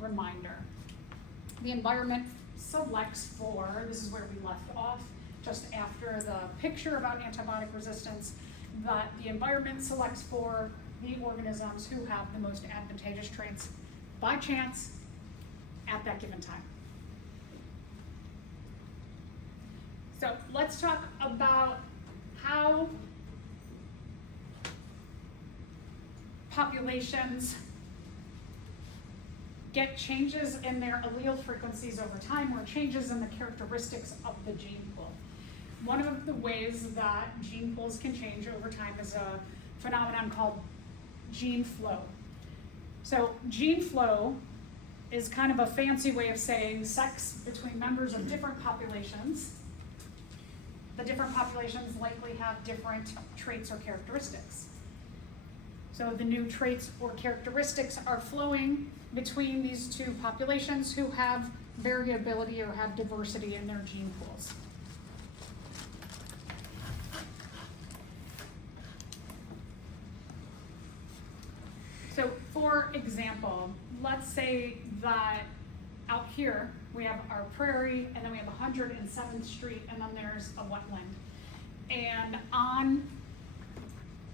reminder. The environment selects for, this is where we left off, just after the picture about antibiotic resistance, that the environment selects for the organisms who have the most advantageous traits by chance at that given time. So let's talk about how populations get changes in their allele frequencies over time, or changes in the characteristics of the gene pool. One of the ways that gene pools can change over time is a phenomenon called gene flow. So gene flow is kind of a fancy way of saying sex between members of different populations. The different populations likely have different traits or characteristics. So the new traits or characteristics are flowing between these two populations who have variability or have diversity in their gene pools. So for example, let's say that out here we have our prairie, and then we have 107th Street, and then there's a wetland. And on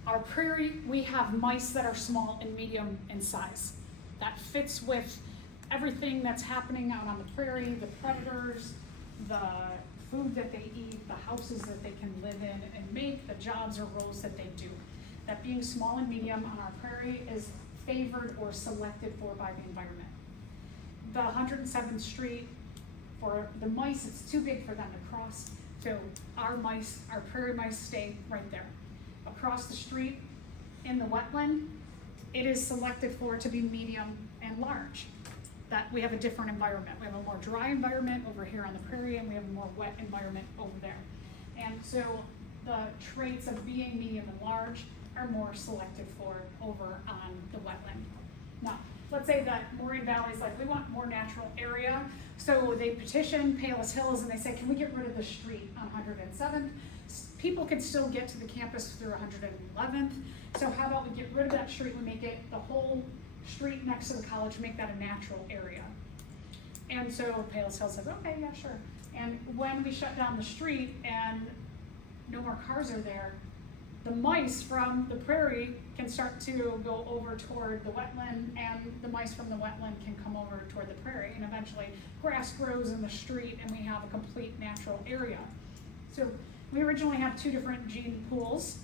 our prairie, we have mice that are small and medium in size. That fits with everything that's happening out on the prairie, the predators, the food that they eat, the houses that they can live in and make, the jobs or roles that they do. That being small and medium on our prairie is favored or selected for by the environment. The 107th Street, for the mice, it's too big for them to cross. So our mice, our prairie mice, stay right there. Across the street in the wetland, it is selected for to be medium and large. That we have a different environment. We have a more dry environment over here on the prairie, and we have a more wet environment over there. And so the traits of being medium and large are more selected for over on the wetland. Now, let's say that Moraine Valley is like, we want more natural area. So they petition Palos Hills and they say, can we get rid of the street on 107th? People can still get to the campus through 111th. So how about we get rid of that street, we make it the whole street next to the college, make that a natural area. And so Palos Hills says, okay, yeah, sure. And when we shut down the street and no more cars are there, the mice from the prairie can start to go over toward the wetland, and the mice from the wetland can come over toward the prairie, and eventually grass grows in the street and we have a complete natural area. So we originally have two different gene pools,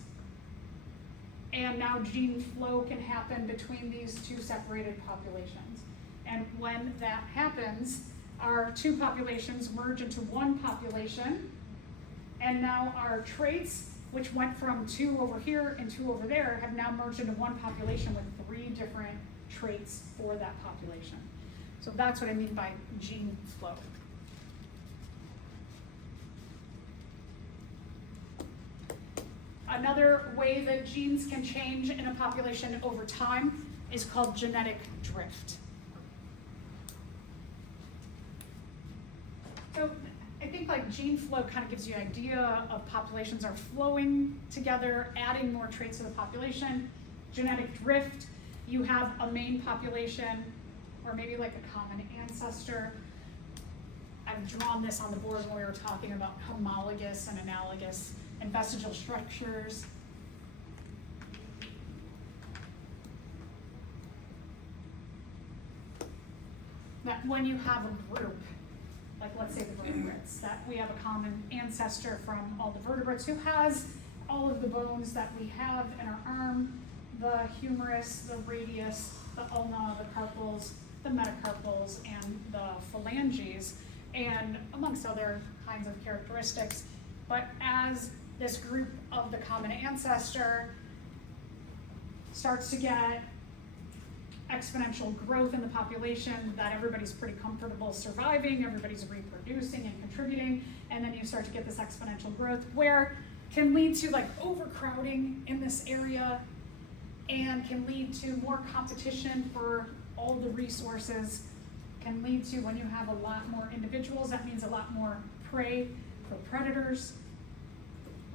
and now gene flow can happen between these two separated populations. And when that happens, our two populations merge into one population, and now our traits, which went from two over here and two over there, have now merged into one population with three different traits for that population. So that's what I mean by gene flow. Another way that genes can change in a population over time is called genetic drift. So I think like gene flow kind of gives you an idea of populations are flowing together, adding more traits to the population. Genetic drift, you have a main population, or maybe like a common ancestor. I've drawn this on the board when we were talking about homologous and analogous and vestigial structures. That when you have a group, like let's say the vertebrates, that we have a common ancestor from all the vertebrates who has all of the bones that we have in our arm, the humerus, the radius, the ulna, the carpals, the metacarpals, and the phalanges, and amongst other kinds of characteristics. But as this group of the common ancestor starts to get exponential growth in the population, that everybody's pretty comfortable surviving, everybody's reproducing and contributing, and then you start to get this exponential growth where can lead to like overcrowding in this area and can lead to more competition for all the resources, can lead to, when you have a lot more individuals, that means a lot more prey for predators,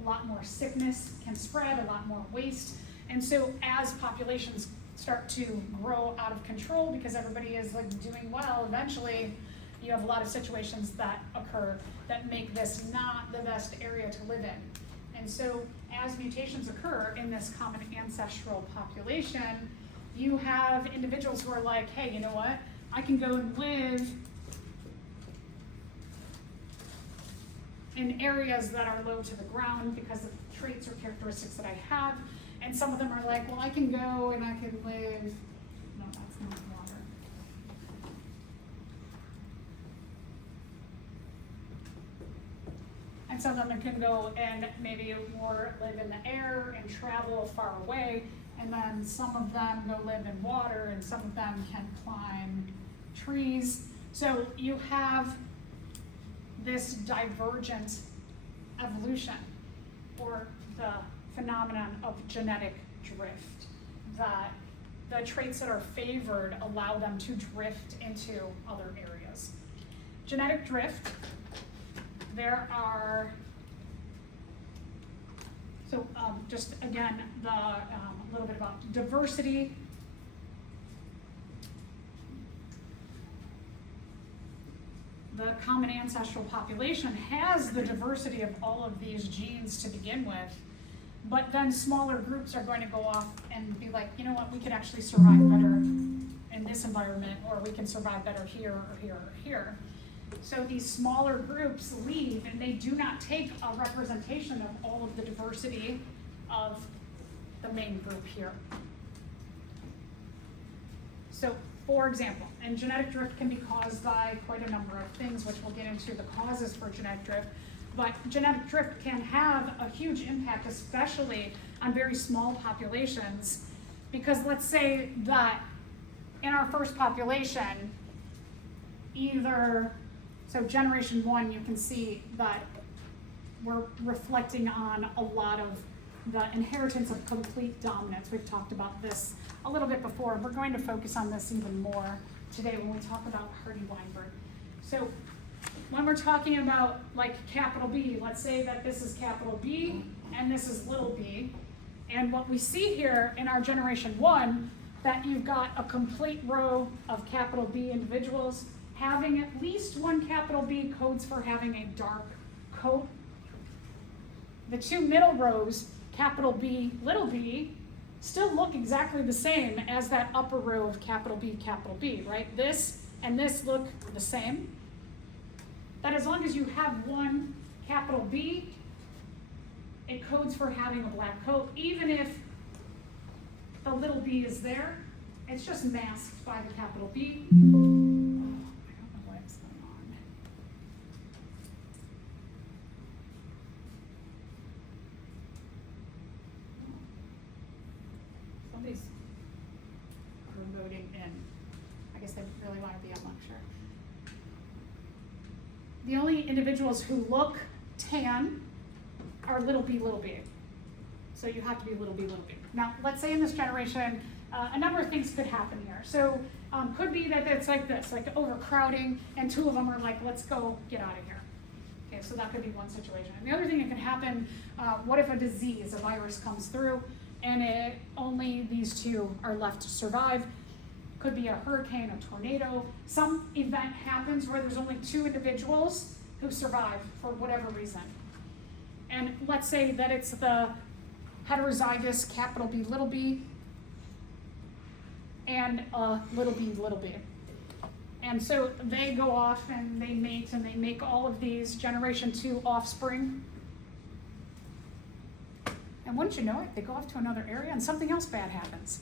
a lot more sickness can spread, a lot more waste. And so as populations start to grow out of control because everybody is like doing well, eventually you have a lot of situations that occur that make this not the best area to live in. And so as mutations occur in this common ancestral population, you have individuals who are like, hey, you know what? I can go and live in areas that are low to the ground because of traits or characteristics that I have. And some of them are like, well, I can go and I can live, no, that's not water. And some of them can go and maybe more live in the air and travel far away. And then some of them go live in water, and some of them can climb trees. So you have this divergent evolution, or the phenomenon of genetic drift, that the traits that are favored allow them to drift into other areas. Genetic drift, there are, so just again, a little bit about diversity. The common ancestral population has the diversity of all of these genes to begin with, but then smaller groups are going to go off and be like, you know what, we could actually survive better in this environment, or we can survive better here, or here, or here. So these smaller groups leave, and they do not take a representation of all of the diversity of the main group here. So, for example, and genetic drift can be caused by quite a number of things, which we'll get into the causes for genetic drift, but genetic drift can have a huge impact, especially on very small populations, because let's say that in our first population, so generation 1, you can see that we're reflecting on a lot of the inheritance of complete dominance. We've talked about this a little bit before, and we're going to focus on this even more today when we talk about Weinberg. So when we're talking about like capital B, let's say that this is capital B and this is little b, and what we see here in our generation 1, that you've got a complete row of capital B individuals having at least one capital B codes for having a dark coat. The two middle rows, capital B, little b, still look exactly the same as that upper row of capital B, right? This and this look the same. That as long as you have one capital B, it codes for having a black coat. Even if the little b is there, it's just masked by the capital B. I don't know what's going on. Somebody's voting in. I guess they really want to be on lecture. The only individuals who look tan are little b. So you have to be little b. Now, let's say in this generation, a number of things could happen here. So could be that it's like this, like overcrowding, and two of them are like, let's go get out of here. Okay, so that could be one situation. And the other thing that can happen, what if a disease, a virus comes through, and only these two are left to survive? Could be a hurricane, a tornado. Some event happens where there's only two individuals who survive for whatever reason. And let's say that it's the heterozygous capital B, little b, and little b. And so they go off and they mate and they make all of these generation 2 offspring. And wouldn't you know it, they go off to another area and something else bad happens.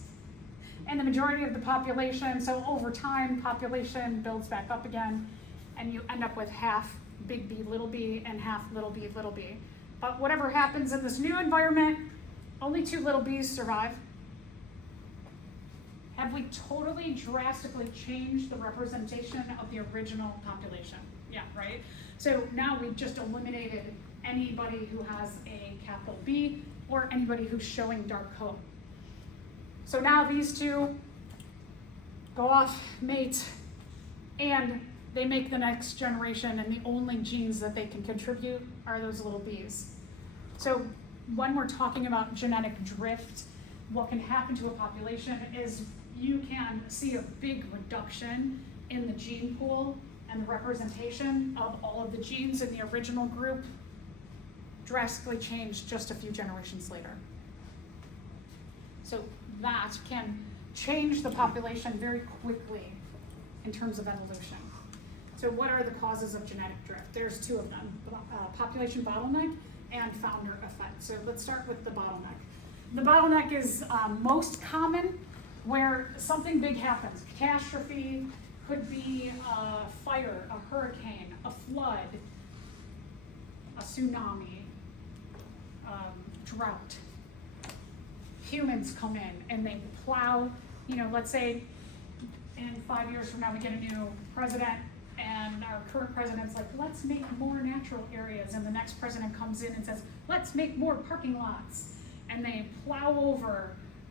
And the majority of the population, so over time, population builds back up again, and you end up with half big B, and half little b. But whatever happens in this new environment, only 2 little b's survive. Have we totally drastically changed the representation of the original population? Yeah, right? So now we've just eliminated anybody who has a capital B or anybody who's showing dark coat. So now these two go off, mate, and they make the next generation, and the only genes that they can contribute are those little b's. So when we're talking about genetic drift, what can happen to a population is you can see a big reduction in the gene pool and the representation of all of the genes in the original group drastically change just a few generations later. So that can change the population very quickly in terms of evolution. So what are the causes of genetic drift? There's two of them, population bottleneck and founder effect. So let's start with the bottleneck. The bottleneck is most common where something big happens. Catastrophe could be a fire, a hurricane, a flood, a tsunami, drought. Humans come in and they plow, let's say in 5 years from now we get a new president and our current president's like, let's make more natural areas, and the next president comes in and says, let's make more parking lots. And they plow over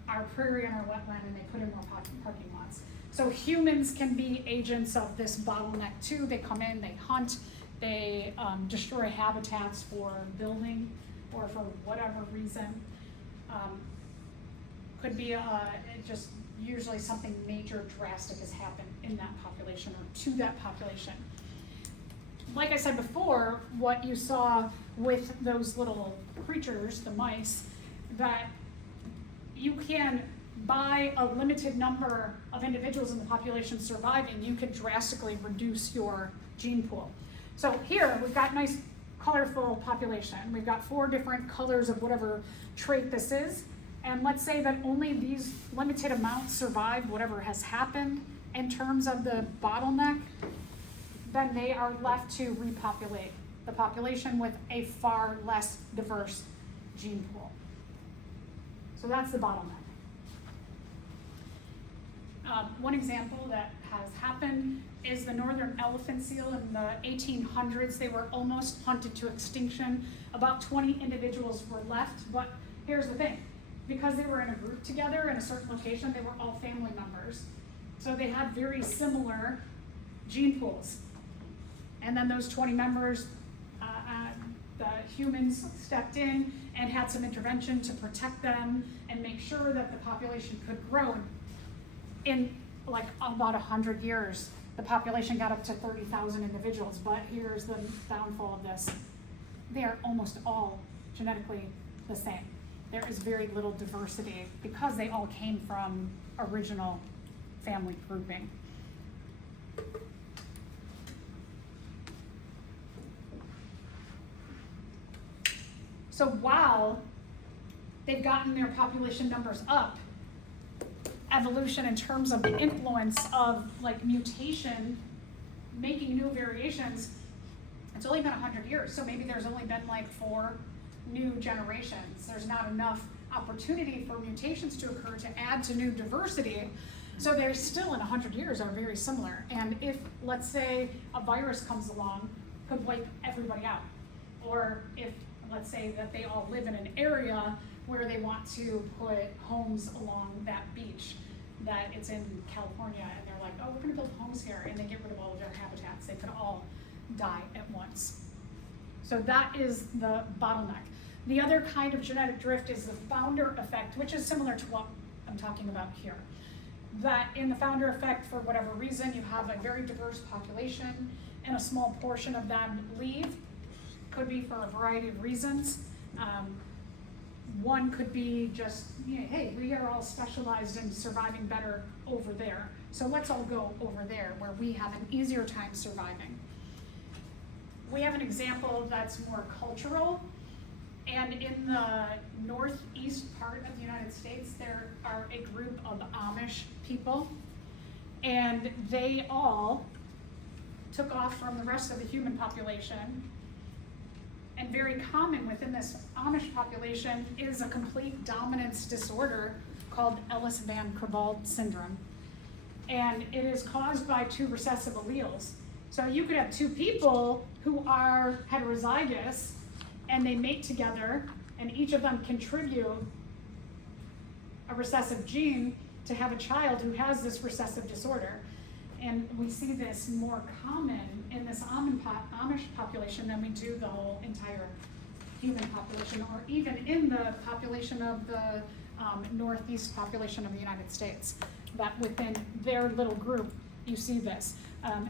our prairie and our wetland and they put in more parking lots. So humans can be agents of this bottleneck too. They come in, they hunt, they destroy habitats for building or for whatever reason. Could be just usually something major, drastic has happened in that population or to that population. Like I said before, what you saw with those little creatures, the mice, that you can, by a limited number of individuals in the population surviving, you can drastically reduce your gene pool. So here we've got nice colorful population. We've got 4 different colors of whatever trait this is. And let's say that only these limited amounts survive whatever has happened in terms of the bottleneck, then they are left to repopulate the population with a far less diverse gene pool. So that's the bottleneck. One example that has happened is the northern elephant seal in the 1800s. They were almost hunted to extinction. About 20 individuals were left, but here's the thing. Because they were in a group together in a certain location, they were all family members. So they had very similar gene pools. And then those 20 members, the humans stepped in and had some intervention to protect them and make sure that the population could grow. In like about 100 years, the population got up to 30,000 individuals, but here's the downfall of this. They are almost all genetically the same. There is very little diversity because they all came from original family grouping. So while they've gotten their population numbers up, evolution in terms of the influence of like mutation, making new variations, it's only been 100 years. So maybe there's only been like 4 new generations. There's not enough opportunity for mutations to occur to add to new diversity. So they're still in 100 years are very similar. And if, let's say, a virus comes along, could wipe everybody out. Or if, let's say that they all live in an area where they want to put homes along that beach, that it's in California, and they're like, oh, we're gonna build homes here, and they get rid of all of their habitats. They could all die at once. So that is the bottleneck. The other kind of genetic drift is the founder effect, which is similar to what I'm talking about here. That in the founder effect, for whatever reason, you have a very diverse population and a small portion of them leave. Could be for a variety of reasons. One could be just, hey, we are all specialized in surviving better over there. So let's all go over there where we have an easier time surviving. We have an example that's more cultural. And in the northeast part of the United States, there are a group of Amish people, and they all took off from the rest of the human population. And very common within this Amish population is a complete dominance disorder called Ellis-Van Creveld syndrome. And it is caused by 2 recessive alleles. So you could have 2 people who are heterozygous, and they mate together, and each of them contribute a recessive gene to have a child who has this recessive disorder. And we see this more common in this Amish population than we do the whole entire human population, or even in the population of the northeast population of the United States, that within their little group, you see this.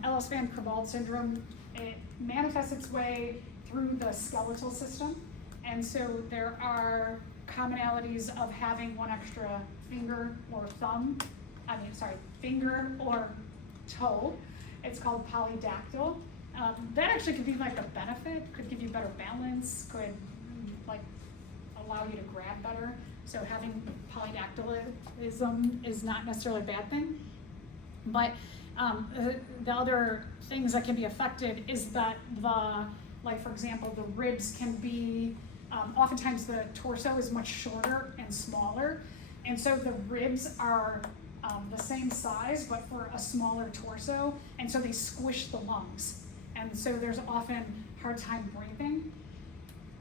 Ellis-Van Creveld syndrome, it manifests its way through the skeletal system, and so there are commonalities of having one extra finger or finger or toe. It's called polydactyl. That actually could be like a benefit, could give you better balance, could like allow you to grab better. So having polydactylism is not necessarily a bad thing. But the other things that can be affected is that like for example, the ribs can be, oftentimes the torso is much shorter and smaller. And so the ribs are the same size, but for a smaller torso. And so they squish the lungs. And so there's often hard time breathing.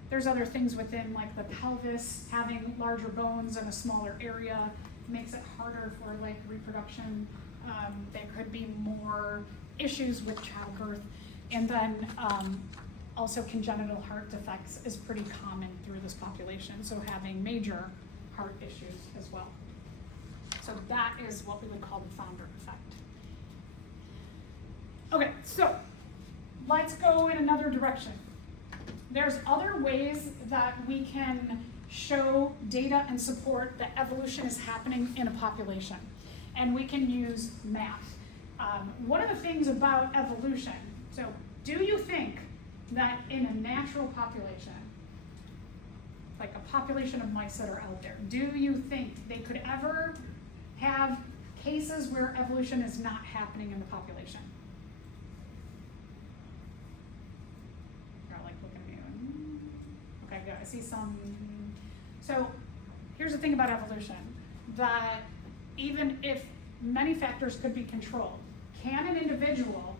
There's other things within like the pelvis, having larger bones in a smaller area makes it harder for like reproduction. There could be more issues with childbirth. And then also congenital heart defects is pretty common through this population. So having major heart issues as well. So that is what we would call the founder effect. Okay, so let's go in another direction. There's other ways that we can show data and support that evolution is happening in a population. And we can use math. One of the things about evolution, so do you think that in a natural population, like a population of mice that are out there, do you think they could ever have cases where evolution is not happening in the population? You're like looking at me. Okay, good. I see some. So here's the thing about evolution, that even if many factors could be controlled, can an individual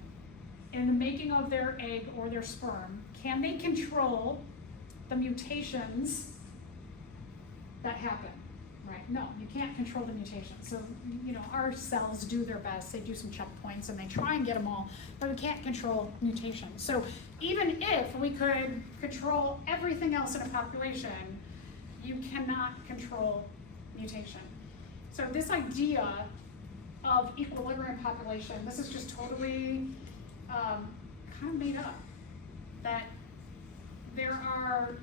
in the making of their egg or their sperm, can they control the mutations that happen? Right? No, you can't control the mutations. So, our cells do their best. They do some checkpoints and they try and get them all, but we can't control mutations. So even if we could control everything else in a population, you cannot control mutation. So this idea of equilibrium population, this is just totally kind of made up. That there are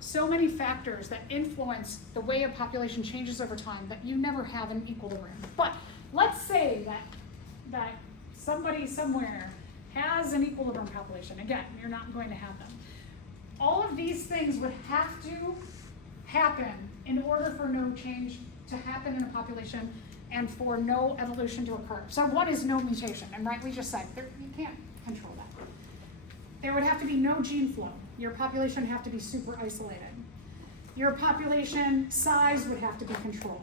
so many factors that influence the way a population changes over time that you never have an equilibrium. But let's say that somebody somewhere has an equilibrium population. Again, you're not going to have them. All of these things would have to happen in order for no change to happen in a population and for no evolution to occur. So one is no mutation, and right, we just said you can't control that. There would have to be no gene flow. Your population would have to be super isolated. Your population size would have to be controlled.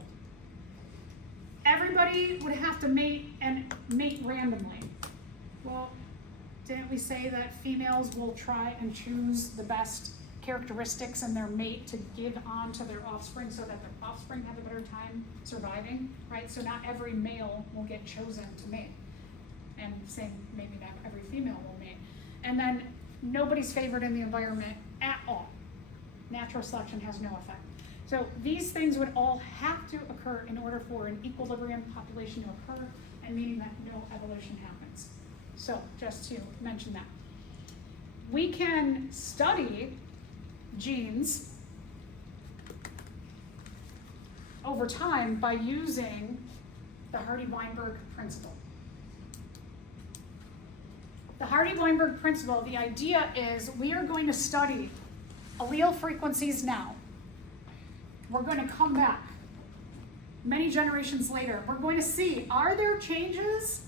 Everybody would have to mate and mate randomly. Well, didn't we say that females will try and choose the best characteristics in their mate to give on to their offspring so that their offspring have a better time surviving, right? So not every male will get chosen to mate. And same, maybe not every female will mate. And then nobody's favored in the environment at all. Natural selection has no effect. So these things would all have to occur in order for an equilibrium population to occur, and meaning that no evolution happens. So just to mention that. We can study genes over time by using the Hardy-Weinberg principle. The Hardy-Weinberg principle, the idea is we are going to study allele frequencies now. We're going to come back many generations later. We're going to see, are there changes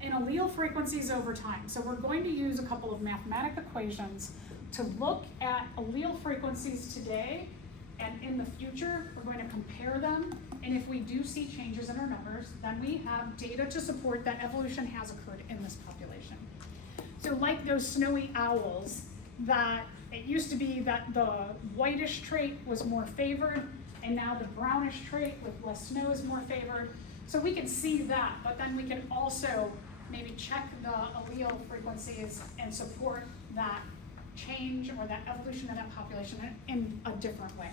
in allele frequencies over time? So we're going to use a couple of mathematical equations to look at allele frequencies today and in the future. We're going to compare them, and if we do see changes in our numbers, then we have data to support that evolution has occurred in this population. So like those snowy owls, that it used to be that the whitish trait was more favored, and now the brownish trait with less snow is more favored. So we can see that, but then we can also maybe check the allele frequencies and support that change or that evolution of that population in a different way.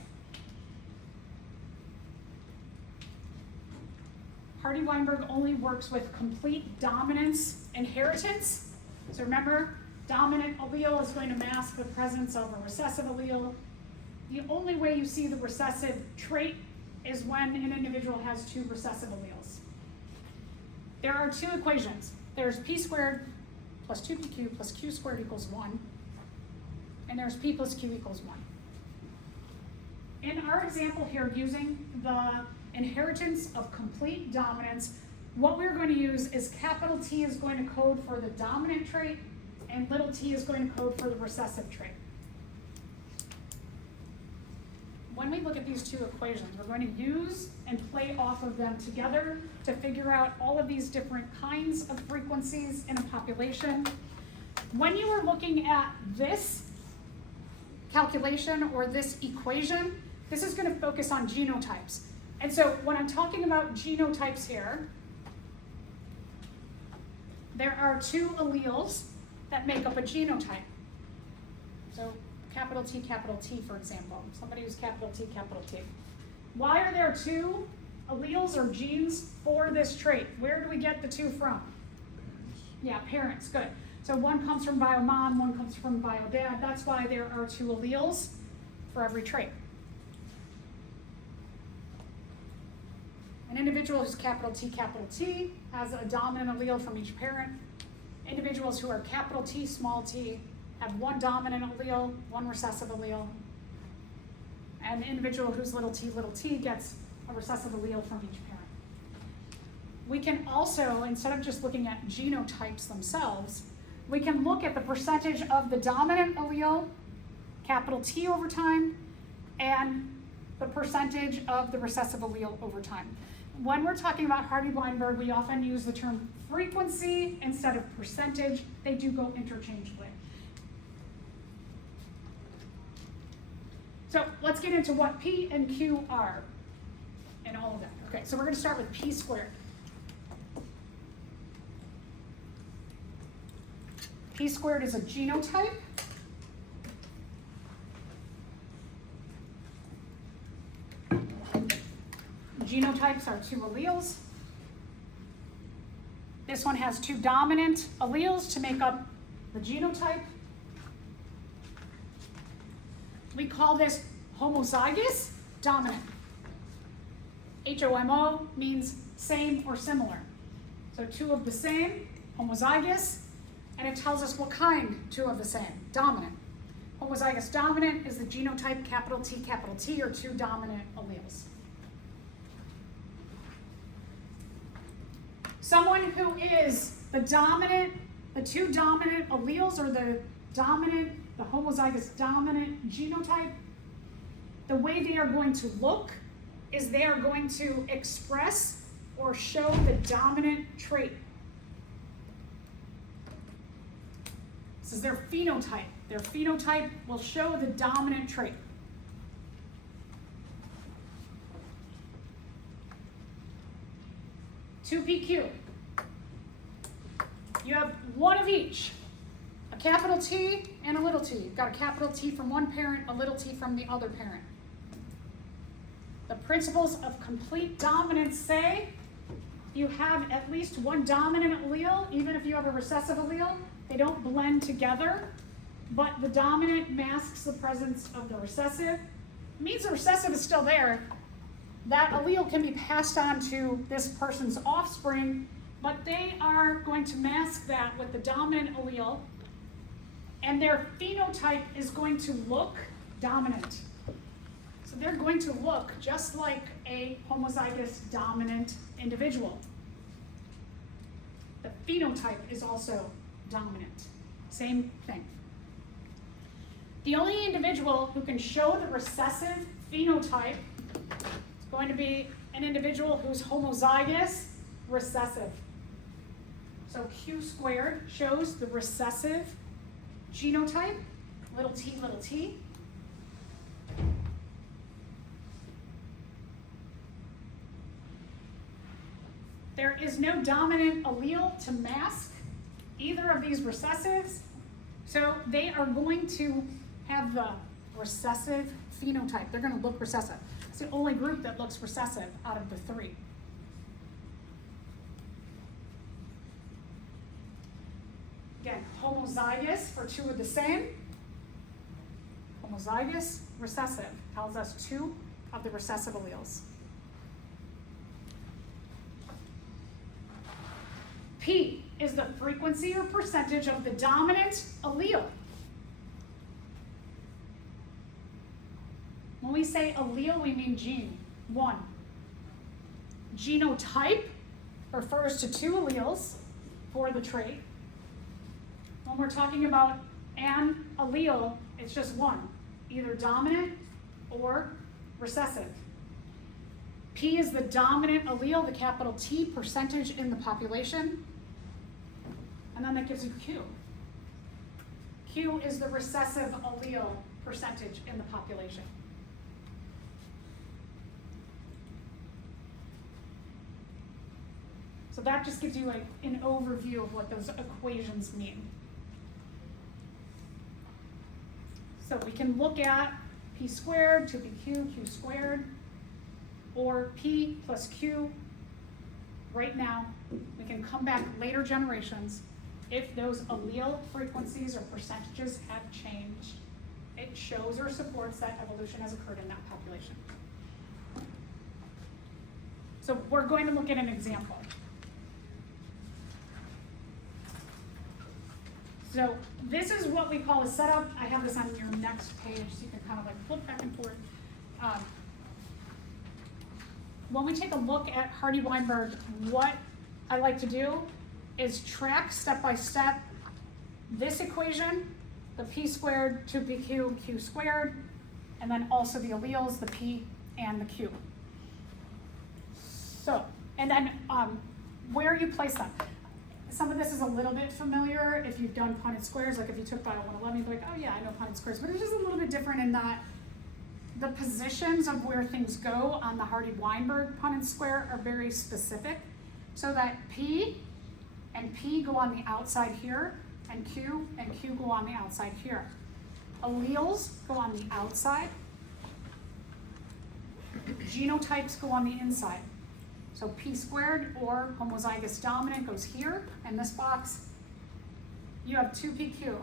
Hardy-Weinberg only works with complete dominance inheritance. So remember, dominant allele is going to mask the presence of a recessive allele. The only way you see the recessive trait is when an individual has two recessive alleles. There are two equations. There's p squared plus 2pq plus q squared equals 1. And there's p plus q equals 1. In our example here, using the inheritance of complete dominance, what we're going to use is capital T is going to code for the dominant trait, and little t is going to code for the recessive trait. When we look at these two equations, we're going to use and play off of them together to figure out all of these different kinds of frequencies in a population. When you are looking at this calculation or this equation, this is going to focus on genotypes. And so when I'm talking about genotypes here, there are two alleles that make up a genotype. So capital T, for example. Somebody who's capital T, capital T. Why are there two alleles or genes for this trait? Where do we get the two from? Parents. Yeah, parents, good. So one comes from bio mom, one comes from bio dad. That's why there are two alleles for every trait. An individual who's capital T has a dominant allele from each parent. Individuals who are capital T, small t have one dominant allele, one recessive allele. And the individual who's little t gets a recessive allele from each parent. We can also, instead of just looking at genotypes themselves, we can look at the percentage of the dominant allele, capital T over time, and the percentage of the recessive allele over time. When we're talking about Hardy-Weinberg, we often use the term frequency instead of percentage. They do go interchangeably. So let's get into what P and Q are and all of that. Okay, so we're going to start with P squared. P squared is a genotype. Genotypes are two alleles. This one has two dominant alleles to make up the genotype. We call this homozygous dominant. HOMO means same or similar. So two of the same, homozygous, and it tells us what kind two of the same, dominant. Homozygous dominant is the genotype capital T, or two dominant alleles. Someone who is the two dominant alleles, or the homozygous dominant genotype, the way they are going to look is they are going to express or show the dominant trait. This is their phenotype. Their phenotype will show the dominant trait. Two PQ. You have one of each, a capital T and a little t. You've got a capital T from one parent, a little t from the other parent. The principles of complete dominance say you have at least one dominant allele, even if you have a recessive allele. They don't blend together, but the dominant masks the presence of the recessive. It means the recessive is still there. That allele can be passed on to this person's offspring, but they are going to mask that with the dominant allele, and their phenotype is going to look dominant. So they're going to look just like a homozygous dominant individual. The phenotype is also dominant. Same thing. The only individual who can show the recessive phenotype is going to be an individual who's homozygous recessive. So Q squared shows the recessive genotype, little t. There is no dominant allele to mask either of these recessives, so they are going to have the recessive phenotype. They're going to look recessive. It's the only group that looks recessive out of the three. Again, homozygous for two of the same. Homozygous, recessive, tells us two of the recessive alleles. P is the frequency or percentage of the dominant allele. When we say allele, we mean gene, one. Genotype refers to two alleles for the trait. When we're talking about an allele, it's just one, either dominant or recessive. P is the dominant allele, the capital T percentage in the population. And then that gives you Q. Q is the recessive allele percentage in the population. So that just gives you an overview of what those equations mean. So we can look at P squared, 2PQ, Q squared, or P plus Q right now. We can come back later generations. If those allele frequencies or percentages have changed, it shows or supports that evolution has occurred in that population. So we're going to look at an example. So this is what we call a setup. I have this on your next page, so you can kind of like flip back and forth. When we take a look at Hardy-Weinberg, what I like to do is track step by step this equation, the P squared, 2PQ, Q squared, and then also the alleles, the P and the Q. So, and then where you place them. Some of this is a little bit familiar if you've done Punnett squares, like if you took Bio 111, you'd be like, oh yeah, I know Punnett squares, but it's just a little bit different in that the positions of where things go on the Hardy-Weinberg Punnett square are very specific, so that P and P go on the outside here, and Q go on the outside here. Alleles go on the outside, genotypes go on the inside. So P squared or homozygous dominant goes here in this box. You have 2PQ.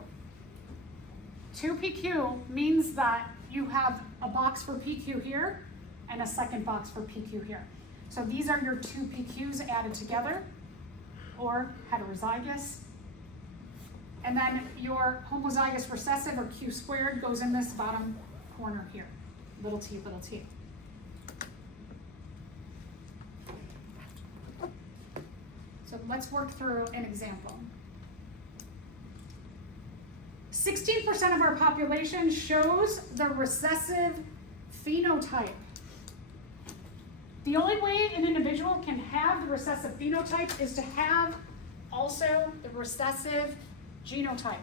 2PQ means that you have a box for PQ here and a second box for PQ here. So these are your 2PQs added together, or heterozygous. And then your homozygous recessive, or Q squared, goes in this bottom corner here, little t, little t. So let's work through an example. 16% of our population shows the recessive phenotype. The only way an individual can have the recessive phenotype is to have also the recessive genotype,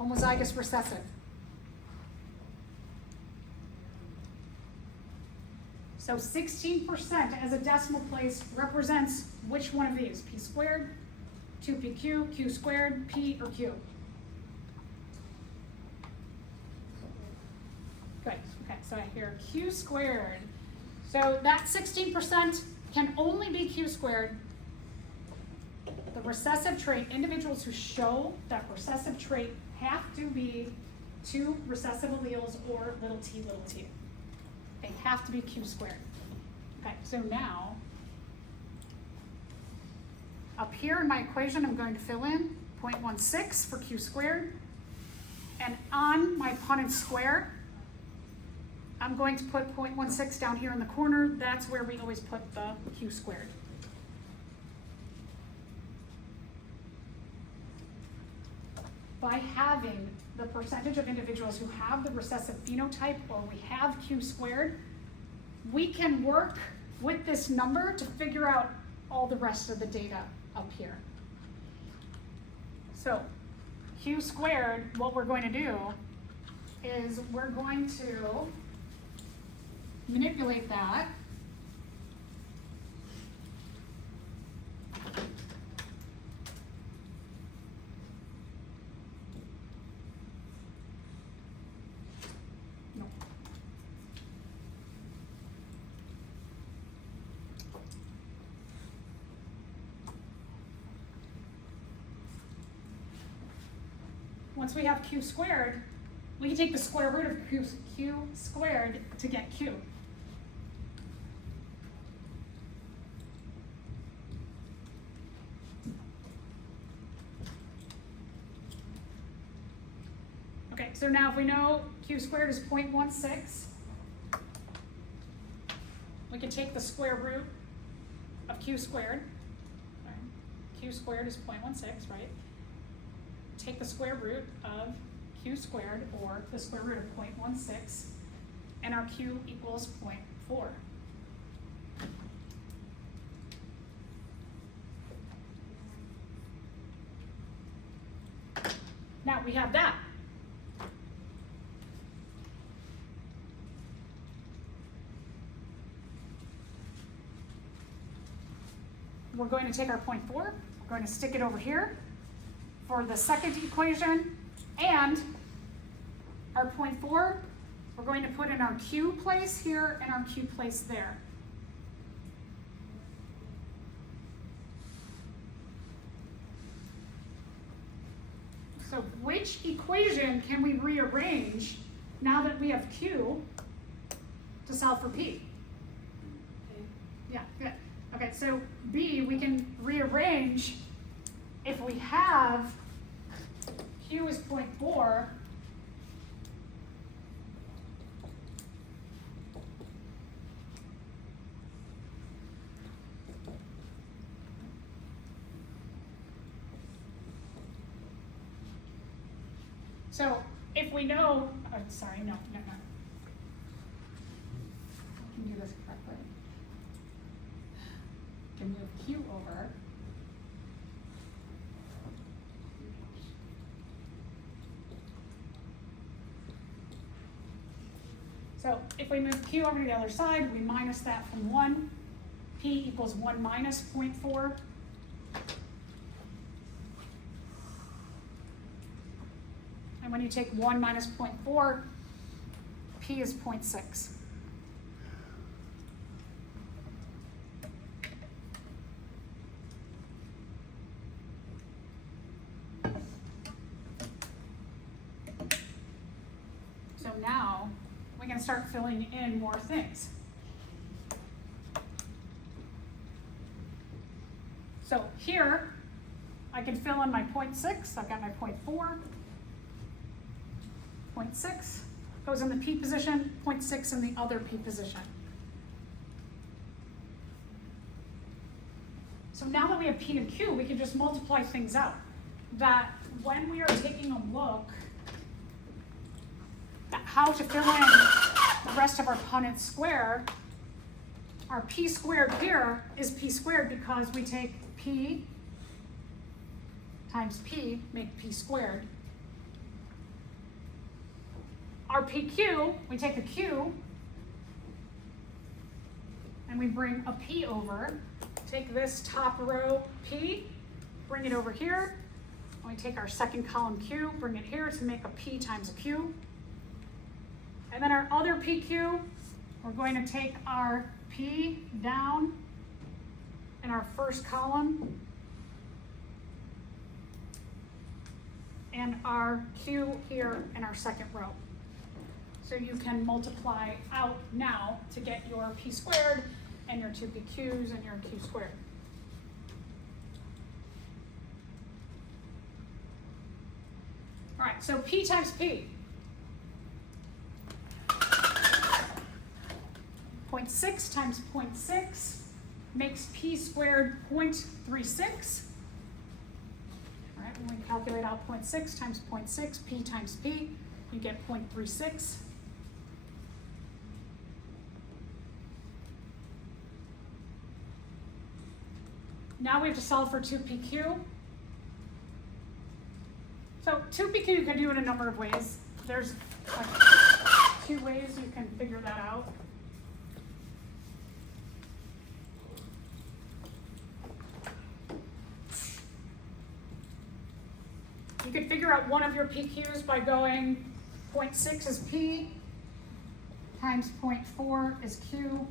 homozygous recessive. So 16% as a decimal place represents which one of these? P squared, 2PQ, Q squared, P or Q? Good, okay, so I hear Q squared. So that 16% can only be Q squared. The recessive trait, individuals who show that recessive trait have to be two recessive alleles or little t, little t. They have to be Q squared. Okay, so now, up here in my equation, I'm going to fill in 0.16 for Q squared. And on my Punnett square, I'm going to put 0.16 down here in the corner. That's where we always put the Q squared. By having the percentage of individuals who have the recessive phenotype, or we have Q squared, we can work with this number to figure out all the rest of the data up here. So Q squared, what we're going to do is we're going to manipulate that . once we have q squared, we can take the square root of q squared to get q. Okay, so now if we know q squared is 0.16, we can take the square root of q squared. Sorry. Q squared is 0.16, right? Take the square root of q squared, or the square root of 0.16, and our q equals 0.4. Now we have that. We're going to take our 0.4, we're going to stick it over here for the second equation, and our 0.4, we're going to put in our q place here and our q place there. So which equation can we rearrange now that we have q to solve for p? Yeah, good. Okay, so B, we can rearrange if we have Q is 0.4, so if we know, oh, sorry, no. I can do this correctly. Can move Q over. So if we move Q over to the other side, we minus that from 1. P equals 1 minus 0.4. And when you take 1 minus 0.4, P is 0.6. Now we can start filling in more things. So here I can fill in my 0.6. I've got my 0.4. 0.6 goes in the P position, 0.6 in the other P position. So now that we have P and Q, we can just multiply things out. That when we are taking a look at how to fill in the rest of our Punnett square, our P squared here is P squared because we take P times P, make P squared. Our PQ, we take a Q and we bring a P over. Take this top row P, bring it over here. And we take our second column Q, bring it here to make a P times a Q. And then our other PQ, we're going to take our P down in our first column and our Q here in our second row. So you can multiply out now to get your P squared and your two PQs and your Q squared. All right, so P times P. 0.6 times 0.6 makes P squared 0.36. All right, when we calculate out 0.6 times 0.6, P times P, you get 0.36. Now we have to solve for 2PQ. So 2PQ you can do in a number of ways. There's like 2 ways you can figure that out. You could figure out one of your PQs by going 0.6 is P times 0.4 is Q.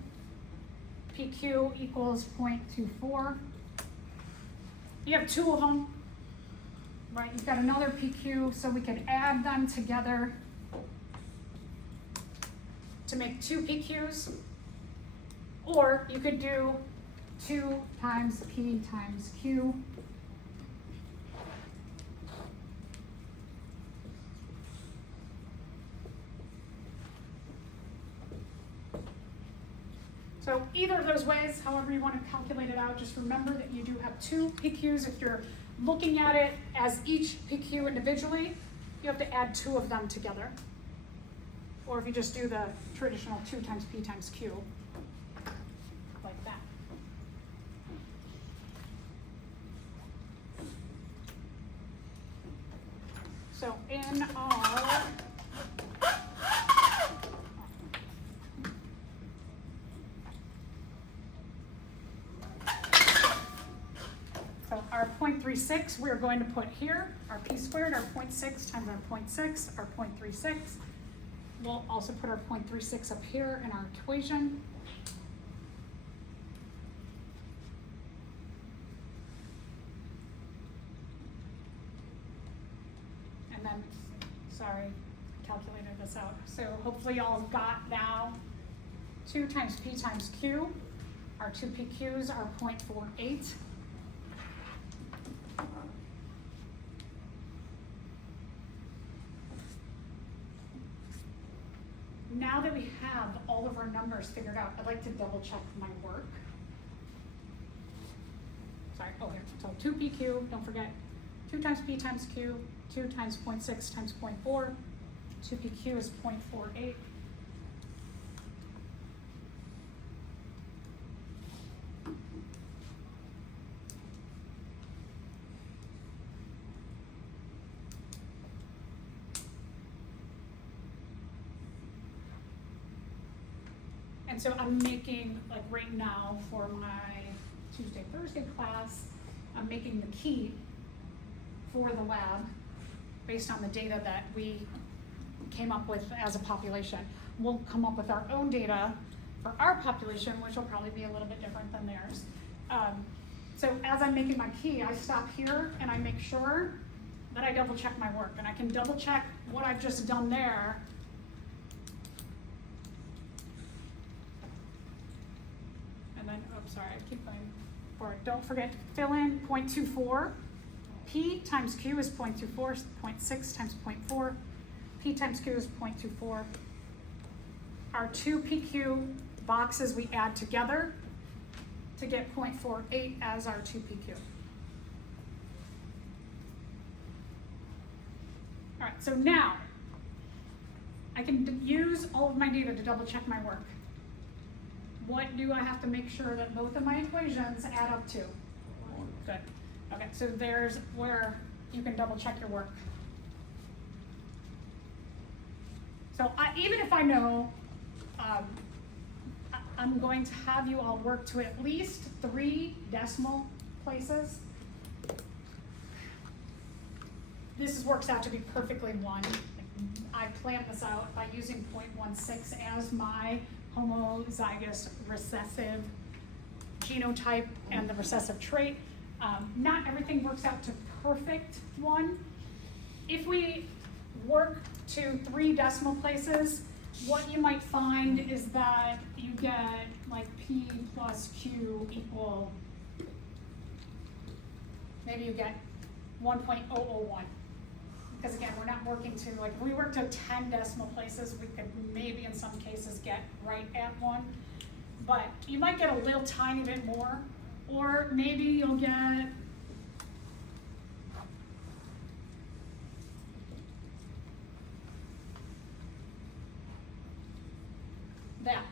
PQ equals 0.24. You have 2 of them. right? You've got another PQ, so we could add them together to make 2 PQs, or you could do 2 times P times Q. So either of those ways, however you want to calculate it out, just remember that you do have 2 PQs. If you're looking at it as each PQ individually, you have to add 2 of them together. Or if you just do the traditional 2 times P times Q, like that. So in our our 0.36 we're going to put here, our p squared, our 0.6 times our 0.6, our 0.36. We'll also put our 0.36 up here in our equation. And then, sorry, calculated this out. So hopefully y'all have got now 2 times P times Q. Our 2 PQs are 0.48. Now that we have all of our numbers figured out, I'd like to double check my work. Sorry, oh here, so 2 PQ, don't forget, 2 times P times Q, 2 times 0.6 times 0.4, 2 PQ is 0.48. And so I'm making, like right now for my Tuesday, Thursday class, I'm making the key for the lab based on the data that we came up with as a population. We'll come up with our own data for our population, which will probably be a little bit different than theirs. So as I'm making my key, I stop here and I make sure that I double check my work. And I can double check what I've just done there. And then, oops, sorry, I keep going forward. Don't forget to fill in 0.24. P times Q is 0.24, 0.6 times 0.4. P times Q is 0.24. Our 2 PQ boxes we add together to get 0.48 as our 2 PQ. All right, so now I can use all of my data to double check my work. What do I have to make sure that both of my equations add up to? Good. Okay, so there's where you can double check your work. So even if I know I'm going to have you all work to at least 3 decimal places, this works out to be perfectly 1. I planned this out by using 0.16 as my homozygous recessive genotype and the recessive trait. Not everything works out to perfect 1. If we work to 3 decimal places, what you might find is that you get like P plus Q equal, maybe you get 1.001. Because again, we're not working to, like, if we work to 10 decimal places, we could maybe in some cases get right at 1. But you might get a little tiny bit more, or maybe you'll get that.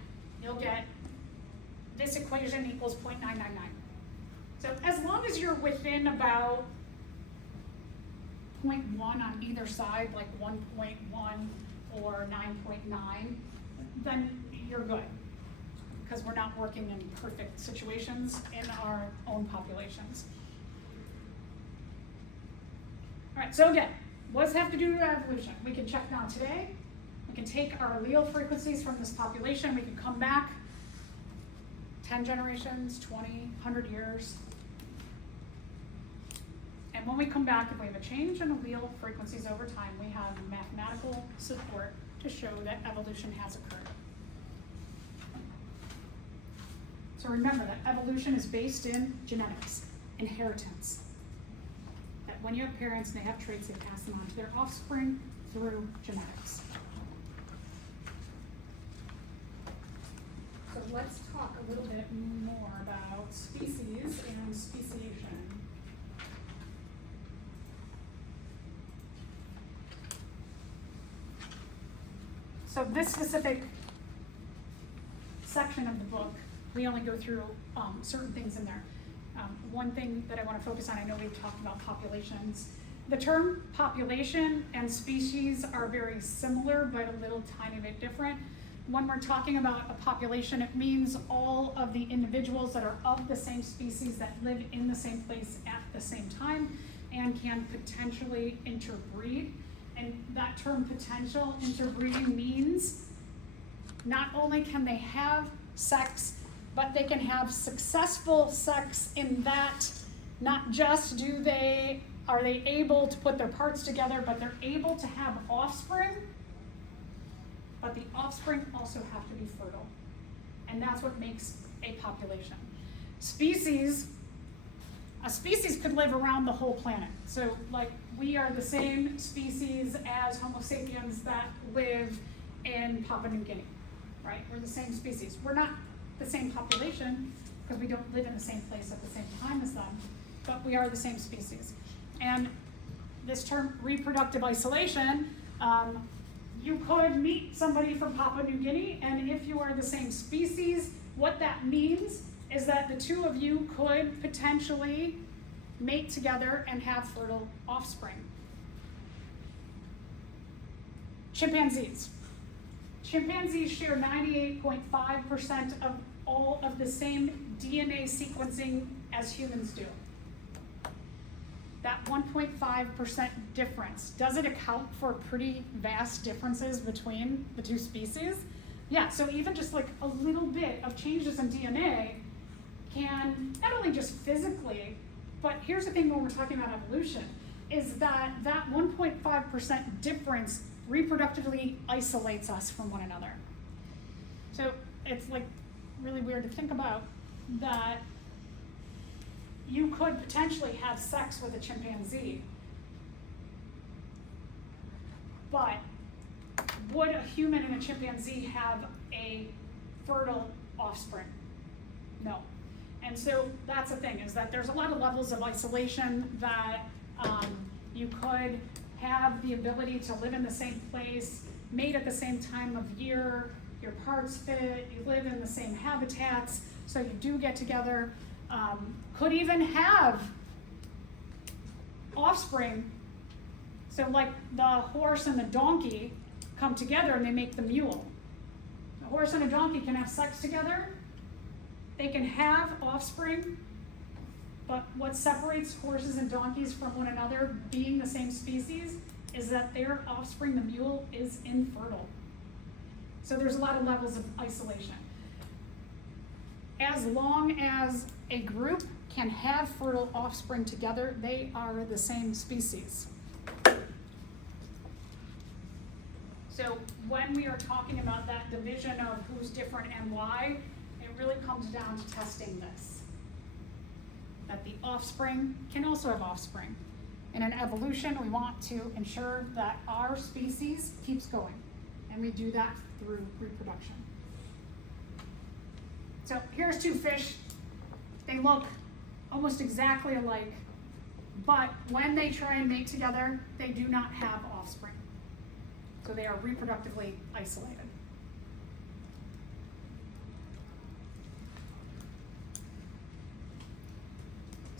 You'll get this equation equals 0.999. So as long as you're within about 0.1 on either side, like 1.1 or 9.9, then you're good. Because we're not working in perfect situations in our own populations. All right, so again, what does it have to do with evolution? We can check now today. We can take our allele frequencies from this population. We can come back 10 generations, 20, 100 years. And when we come back, if we have a change in allele frequencies over time, we have mathematical support to show that evolution has occurred. So remember that evolution is based in genetics, inheritance. That when you have parents and they have traits, they pass them on to their offspring through genetics. So let's talk a little bit more about species and speciation. So this specific section of the book, we only go through certain things in there. One thing that I want to focus on, I know we've talked about populations. The term population and species are very similar, but a little tiny bit different. When we're talking about a population, it means all of the individuals that are of the same species that live in the same place at the same time and can potentially interbreed. And that term potential interbreeding means not only can they have sex, but they can have successful sex in that not just are they able to put their parts together, but they're able to have offspring, but the offspring also have to be fertile. And that's what makes a population. A species could live around the whole planet. So like we are the same species as Homo sapiens that live in Papua New Guinea, right? We're the same species. We're not the same population because we don't live in the same place at the same time as them, but we are the same species. And this term reproductive isolation, you could meet somebody from Papua New Guinea, and if you are the same species, what that means is that the two of you could potentially mate together and have fertile offspring. Chimpanzees. Chimpanzees share 98.5% of all of the same DNA sequencing as humans do. That 1.5% difference, does it account for pretty vast differences between the two species? Yeah, so even just like a little bit of changes in DNA can, not only just physically, but here's the thing when we're talking about evolution, is that 1.5% difference reproductively isolates us from one another. So it's like really weird to think about that you could potentially have sex with a chimpanzee, but would a human and a chimpanzee have a fertile offspring? No. And so that's the thing, is that there's a lot of levels of isolation that you could have the ability to live in the same place, mate at the same time of year, your parts fit, you live in the same habitats, so you do get together, could even have offspring. So like the horse and the donkey come together and they make the mule. A horse and a donkey can have sex together, they can have offspring, but what separates horses and donkeys from one another, being the same species, is that their offspring, the mule, is infertile. So there's a lot of levels of isolation. As long as a group can have fertile offspring together, they are the same species. So when we are talking about that division of who's different and why, it really comes down to testing this. That the offspring can also have offspring. In an evolution, we want to ensure that our species keeps going, and we do that through reproduction. So here's two fish. They look almost exactly alike, but when they try and mate together, they do not have offspring. So they are reproductively isolated.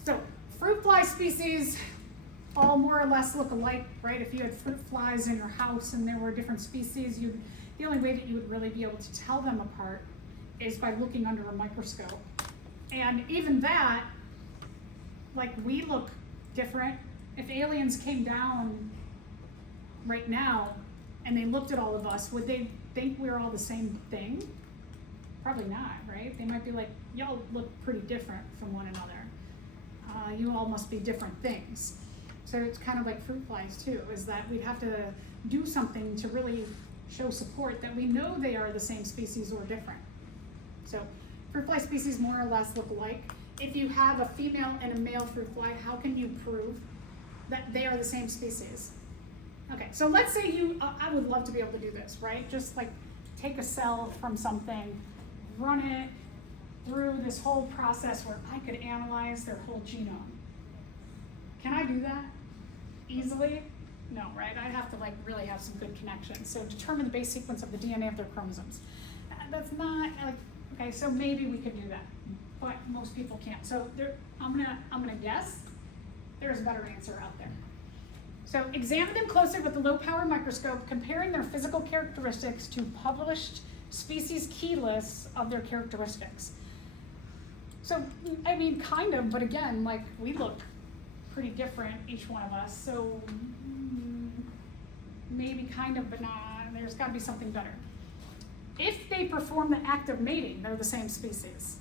So fruit fly species all more or less look alike, right? If you had fruit flies in your house and there were different species, the only way that you would really be able to tell them apart is by looking under a microscope. And even that, like, we look different. If aliens came down right now and they looked at all of us, would they think we're all the same thing? Probably not, right? They might be like, y'all look pretty different from one another. You all must be different things. So it's kind of like fruit flies too, is that we'd have to do something to really show support that we know they are the same species or different. So fruit fly species more or less look alike. If you have a female and a male fruit fly, how can you prove that they are the same species? Okay, so let's say I would love to be able to do this, right? Just like take a cell from something, run it through this whole process where I could analyze their whole genome. Can I do that easily? No, right? I'd have to like really have some good connections. So determine the base sequence of the DNA of their chromosomes. That's not like, okay, so maybe we could do that, but most people can't. So I'm gonna guess there's a better answer out there. So examine them closely with the low power microscope, comparing their physical characteristics to published species key lists of their characteristics. So, I mean, kind of, but again, like we look pretty different, each one of us. So maybe kind of, but not, there's gotta be something better. If they perform the act of mating, they're the same species.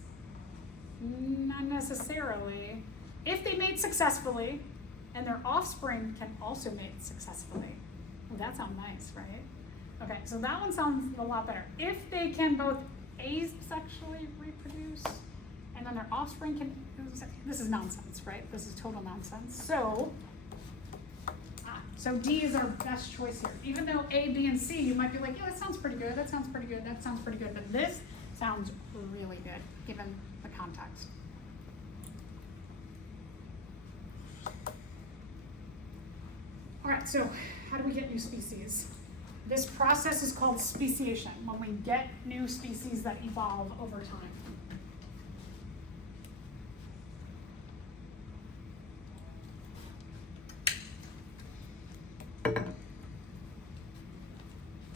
Not necessarily. If they mate successfully, and their offspring can also mate successfully. Well, that sounds nice, right? Okay, so that one sounds a lot better. If they can both asexually reproduce, and then their offspring can, this is nonsense, right? This is total nonsense. So D is our best choice here. Even though A, B, and C, you might be like, yeah, that sounds pretty good, that sounds pretty good, that sounds pretty good, but this sounds really good, given the context. All right, so how do we get new species? This process is called speciation, when we get new species that evolve over time.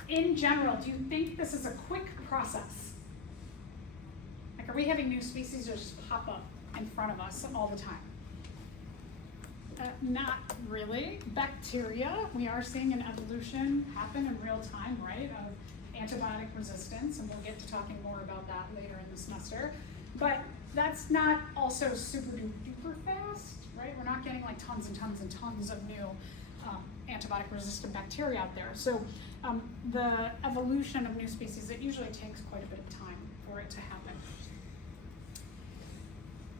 In general, do you think this is a quick process? Like, are we having new species just pop up in front of us all the time? Not really. Bacteria, we are seeing an evolution happen in real time, right, of antibiotic resistance, and we'll get to talking more about that later in the semester. But that's not also super duper fast, right? We're not getting like tons and tons and tons of new antibiotic resistant bacteria out there. So the evolution of new species, it usually takes quite a bit of time for it to happen.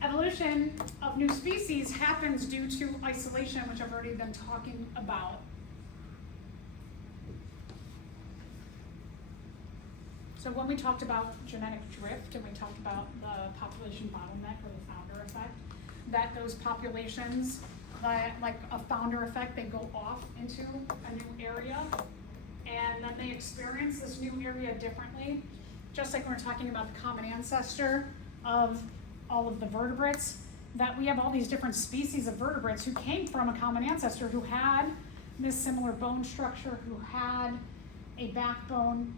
Evolution of new species happens due to isolation, which I've already been talking about. So when we talked about genetic drift and we talked about the population bottleneck or the founder effect, that those populations, like a founder effect, they go off into a new area and then they experience this new area differently. Just like when we're talking about the common ancestor of all of the vertebrates, that we have all these different species of vertebrates who came from a common ancestor who had this similar bone structure, who had a backbone,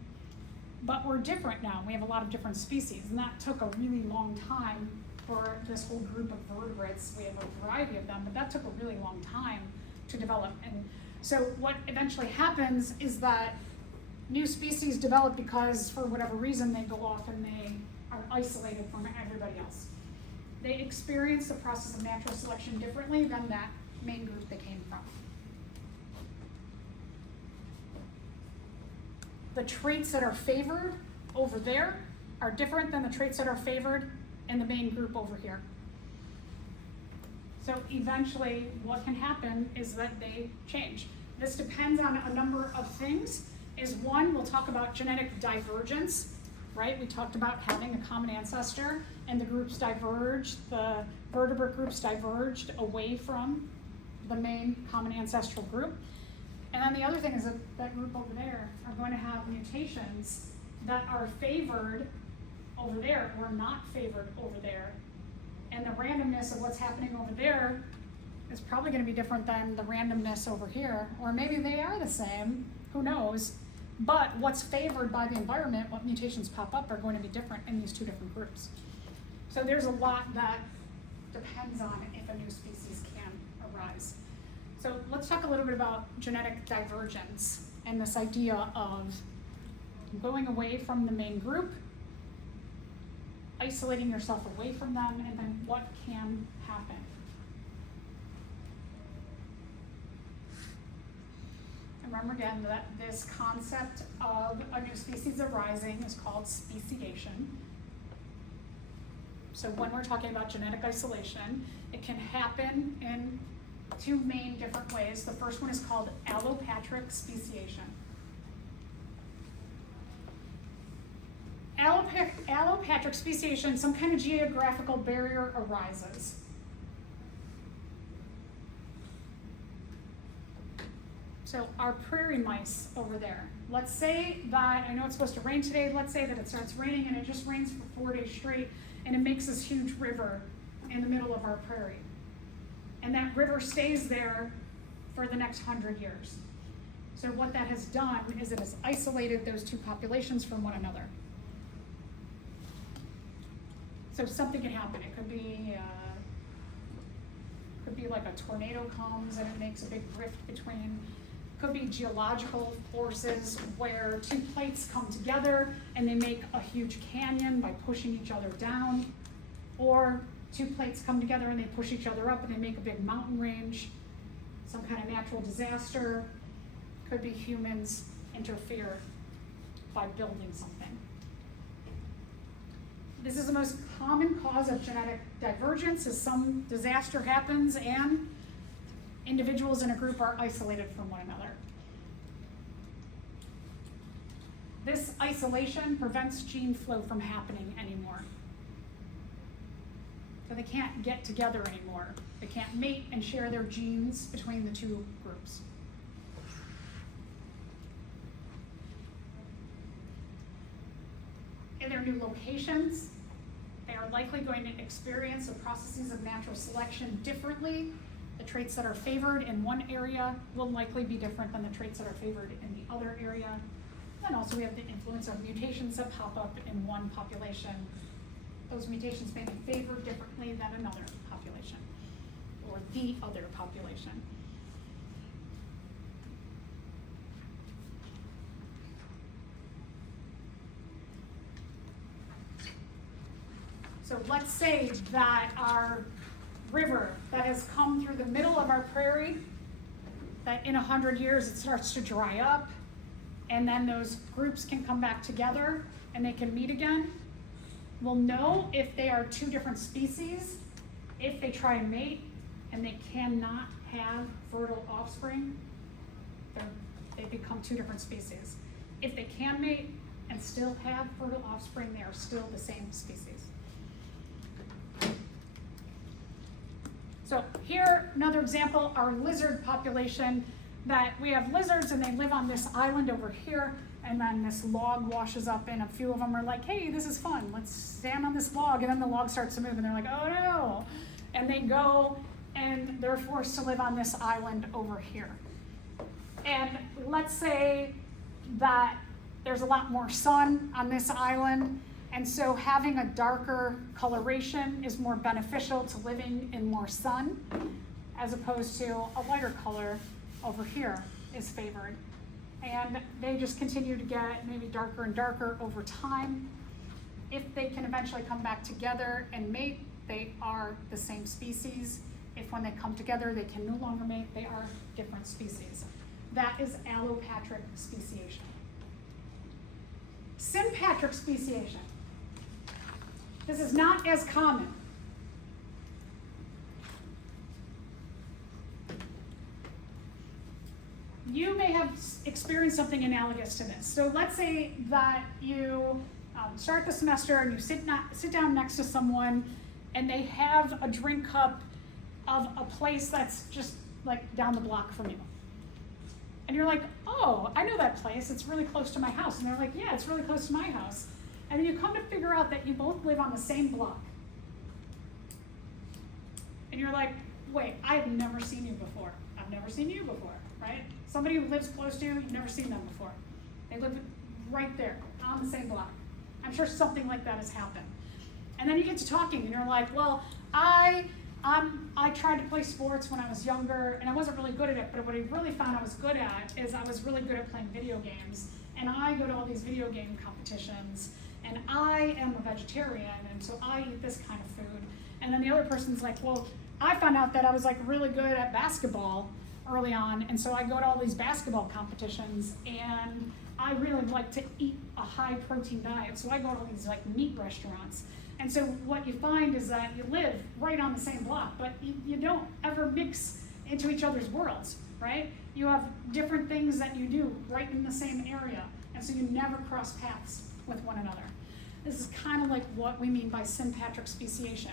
but we're different now. We have a lot of different species, and that took a really long time for this whole group of vertebrates. We have a variety of them, but that took a really long time to develop. And so what eventually happens is that new species develop because, for whatever reason, they go off and they are isolated from everybody else. They experience the process of natural selection differently than that main group they came from. The traits that are favored over there are different than the traits that are favored in the main group over here. So eventually what can happen is that they change. This depends on a number of things. One, we'll talk about genetic divergence, right? We talked about having a common ancestor and the groups diverged, the vertebrate groups diverged away from the main common ancestral group. And then the other thing is that that group over there are going to have mutations that are favored over there or not favored over there. And the randomness of what's happening over there is probably going to be different than the randomness over here. Or maybe they are the same, who knows. But what's favored by the environment, what mutations pop up, are going to be different in these two different groups. So there's a lot that depends on if a new species can arise. So let's talk a little bit about genetic divergence and this idea of going away from the main group, isolating yourself away from them, and then what can happen. remember again that this concept of a new species arising is called speciation. So when we're talking about genetic isolation, it can happen in two main different ways. The first one is called allopatric speciation. Allopatric speciation, some kind of geographical barrier arises. So our prairie mice over there, let's say that, I know it's supposed to rain today, let's say that it starts raining and it just rains for 4 days straight and it makes this huge river in the middle of our prairie. And that river stays there for the next 100 years. So what that has done is it has isolated those two populations from one another. So something can happen. It could be like a tornado comes and it makes a big rift between. Could be geological forces where two plates come together and they make a huge canyon by pushing each other down. Or two plates come together and they push each other up and they make a big mountain range. Some kind of natural disaster. Could be humans interfere by building something. This is the most common cause of genetic divergence, is some disaster happens and individuals in a group are isolated from one another. This isolation prevents gene flow from happening anymore. So they can't get together anymore. They can't mate and share their genes between the two groups. In their new locations, they are likely going to experience the processes of natural selection differently. The traits that are favored in one area will likely be different than the traits that are favored in the other area. And also we have the influence of mutations that pop up in one population. Those mutations may be favored differently than another population, or the other population. So let's say that our river that has come through the middle of our prairie, that in 100 years it starts to dry up, and then those groups can come back together and they can meet again. We'll know if they are two different species if they try and mate and they cannot have fertile offspring. They become two different species. If they can mate and still have fertile offspring, they are still the same species. So here, another example, our lizard population, that we have lizards and they live on this island over here, and then this log washes up and a few of them are like, hey, this is fun, let's stand on this log, and then the log starts to move and they're like, oh no, and they go and they're forced to live on this island over here. And let's say that there's a lot more sun on this island, and so having a darker coloration is more beneficial to living in more sun, as opposed to a lighter color over here is favored. And they just continue to get maybe darker and darker over time. If they can eventually come back together and mate, they are the same species. If when they come together they can no longer mate, they are different species. That is allopatric speciation. Sympatric speciation. This is not as common. You may have experienced something analogous to this. So let's say that you start the semester and you sit down next to someone and they have a drink cup of a place that's just like down the block from you. And you're like, oh, I know that place, it's really close to my house. And they're like, yeah, it's really close to my house. And then you come to figure out that you both live on the same block. And you're like, wait, I've never seen you before. I've never seen you before, right? Somebody who lives close to you, you've never seen them before. They live right there on the same block. I'm sure something like that has happened. And then you get to talking and you're like, well, I tried to play sports when I was younger and I wasn't really good at it, but what I really found I was good at is I was really good at playing video games. And I go to all these video game competitions and I am a vegetarian and so I eat this kind of food. And then the other person's like, well, I found out that I was like really good at basketball early on, and so I go to all these basketball competitions, and I really like to eat a high protein diet, so I go to all these like meat restaurants. And so what you find is that you live right on the same block, but you don't ever mix into each other's worlds, right? You have different things that you do right in the same area, and so you never cross paths with one another. This is kind of like what we mean by sympatric speciation,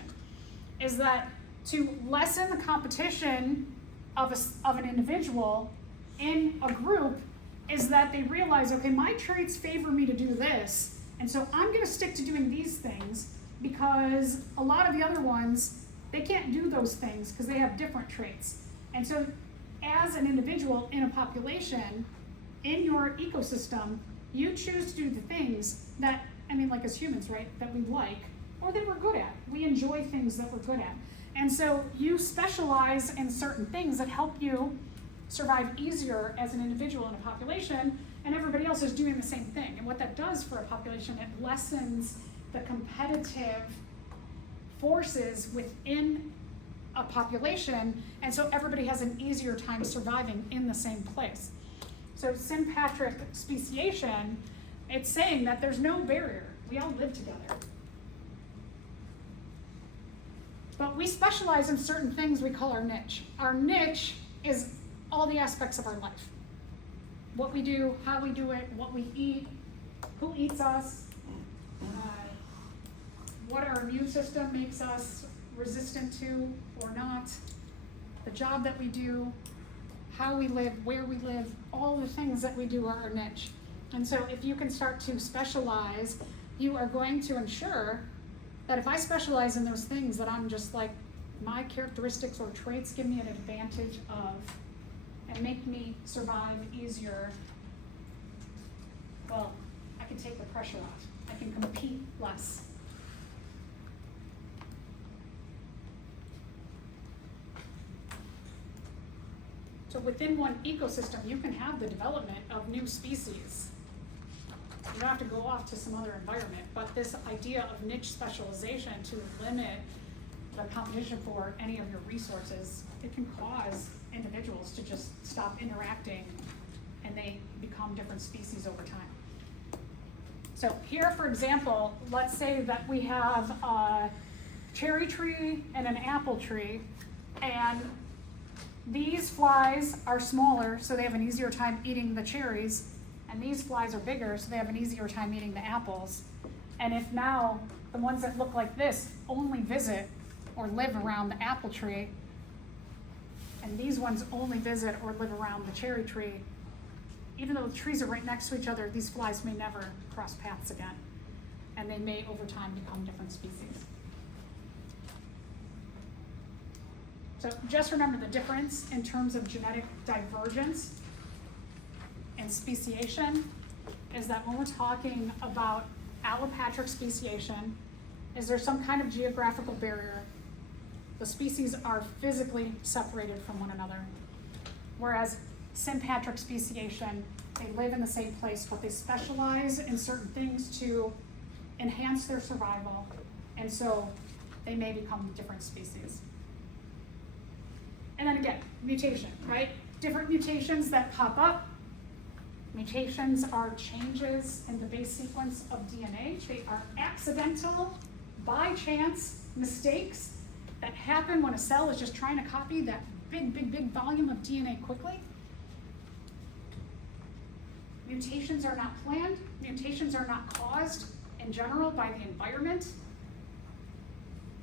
is that to lessen the competition of an individual in a group is that they realize, okay, my traits favor me to do this, and so I'm going to stick to doing these things because a lot of the other ones, they can't do those things because they have different traits. And so as an individual in a population, in your ecosystem, you choose to do the things that, I mean, like as humans, right, that we like or that we're good at. We enjoy things that we're good at. And so you specialize in certain things that help you survive easier as an individual in a population, and everybody else is doing the same thing. And what that does for a population, it lessens the competitive forces within a population, and so everybody has an easier time surviving in the same place. So sympatric speciation, it's saying that there's no barrier. We all live together. But we specialize in certain things we call our niche. Our niche is all the aspects of our life. What we do, how we do it, what we eat, who eats us, what our immune system makes us resistant to or not, the job that we do, how we live, where we live, all the things that we do are our niche. And so if you can start to specialize, you are going to ensure that if I specialize in those things that I'm just like, my characteristics or traits give me an advantage of and make me survive easier, well, I can take the pressure off. I can compete less. So within one ecosystem, you can have the development of new species. You don't have to go off to some other environment, but this idea of niche specialization to limit the competition for any of your resources, it can cause individuals to just stop interacting and they become different species over time. So here, for example, let's say that we have a cherry tree and an apple tree, and these flies are smaller, so they have an easier time eating the cherries, and these flies are bigger, so they have an easier time eating the apples. And if now the ones that look like this only visit or live around the apple tree, and these ones only visit or live around the cherry tree, even though the trees are right next to each other, these flies may never cross paths again, and they may over time become different species. So just remember the difference in terms of genetic divergence and speciation is that when we're talking about allopatric speciation, is there some kind of geographical barrier? The species are physically separated from one another. Whereas sympatric speciation, they live in the same place, but they specialize in certain things to enhance their survival, and so they may become different species. And then again, mutation, right? Different mutations that pop up. Mutations are changes in the base sequence of DNA. They are accidental, by chance mistakes that happen when a cell is just trying to copy that big volume of DNA quickly. Mutations are not planned. Mutations are not caused in general by the environment.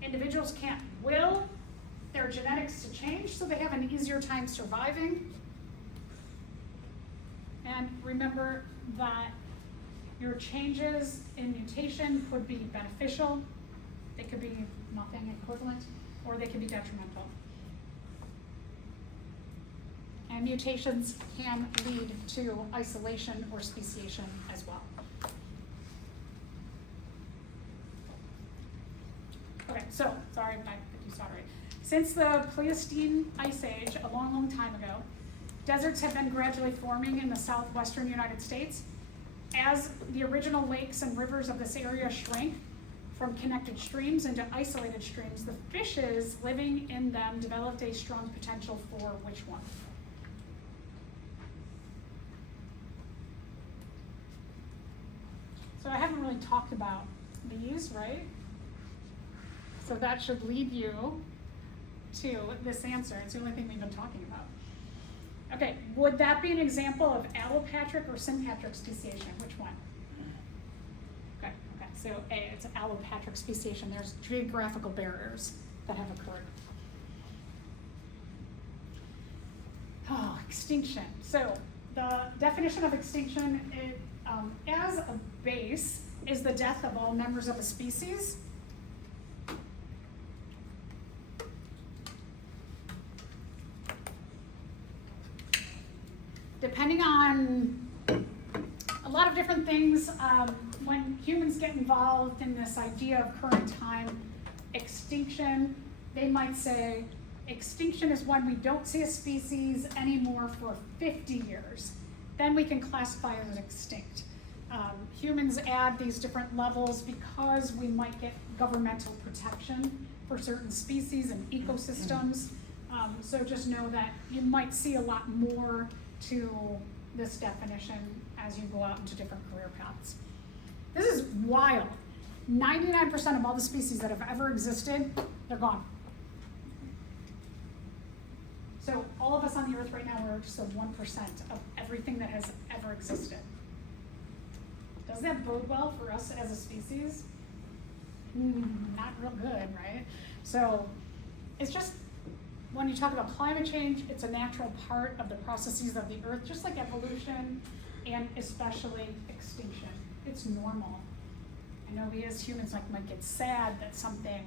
Individuals can't will their genetics to change, so they have an easier time surviving. And remember that your changes in mutation could be beneficial, they could be nothing equivalent, or they could be detrimental. And mutations can lead to isolation or speciation as well. Okay, so, sorry, if you saw right. Since the Pleistocene Ice Age, a long time ago, deserts have been gradually forming in the southwestern United States. As the original lakes and rivers of this area shrank from connected streams into isolated streams, the fishes living in them developed a strong potential for which one? So I haven't really talked about these, right? So that should lead you to this answer. It's the only thing we've been talking about. Okay, would that be an example of allopatric or sympatric speciation? Which one? Okay, so A, it's allopatric speciation. There's geographical barriers that have occurred. Oh, extinction. So the definition of extinction as a base is the death of all members of a species. Depending on a lot of different things, when humans get involved in this idea of current time extinction, they might say extinction is when we don't see a species anymore for 50 years. Then we can classify it as extinct. Humans add these different levels because we might get governmental protection for certain species and ecosystems. So just know that you might see a lot more to this definition as you go out into different career paths. This is wild. 99% of all the species that have ever existed, they're gone. So all of us on the earth right now, we're just 1% of everything that has ever existed. Does that bode well for us as a species? Not real good, right? So it's just, when you talk about climate change, it's a natural part of the processes of the earth, just like evolution and especially extinction. It's normal. I know we as humans might get sad that something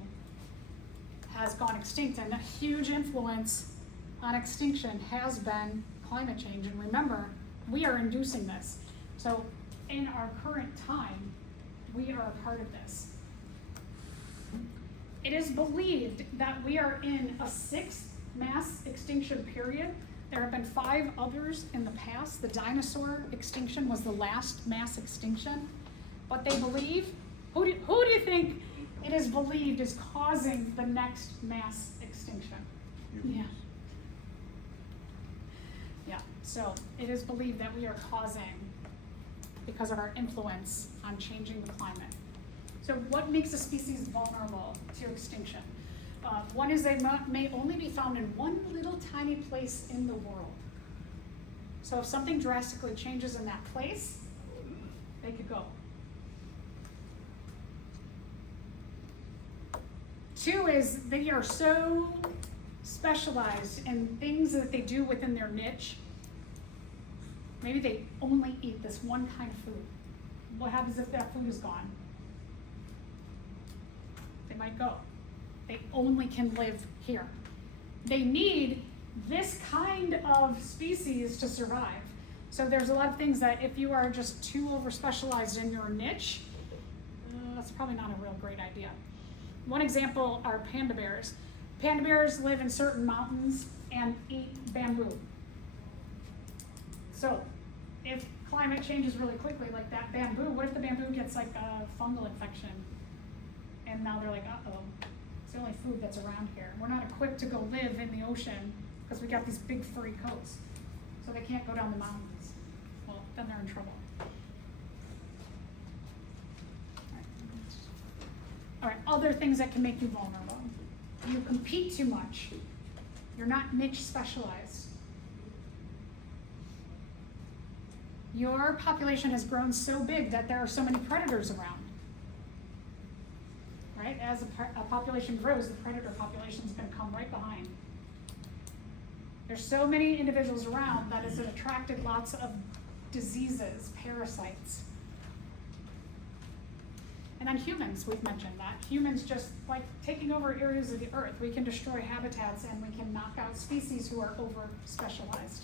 has gone extinct, and a huge influence on extinction has been climate change. And remember, we are inducing this. So in our current time, we are a part of this. It is believed that we are in a 6th mass extinction period. There have been 5 others in the past. The dinosaur extinction was the last mass extinction. But they believe, who do you think it is believed is causing the next mass extinction? Yeah. Yeah, so it is believed that we are causing, because of our influence on changing the climate. So what makes a species vulnerable to extinction? One is they may only be found in one little tiny place in the world. So if something drastically changes in that place, they could go. 2 is they are so specialized in things that they do within their niche. Maybe they only eat this one kind of food. What happens if that food is gone? They might go. They only can live here. They need this kind of species to survive. So there's a lot of things that if you are just too over-specialized in your niche, that's probably not a real great idea. One example are panda bears. Panda bears live in certain mountains and eat bamboo. So if climate changes really quickly, like that bamboo, what if the bamboo gets like a fungal infection? And now they're like, uh-oh, it's the only food that's around here. We're not equipped to go live in the ocean because we got these big furry coats. So they can't go down the mountains. Well, then they're in trouble. All right, other things that can make you vulnerable. You compete too much. You're not niche specialized. Your population has grown so big that there are so many predators around. Right? As a population grows, the predator population is going to come right behind. There's so many individuals around that it's attracted lots of diseases, parasites. And then humans, we've mentioned that. Humans just like taking over areas of the earth. We can destroy habitats and we can knock out species who are over-specialized.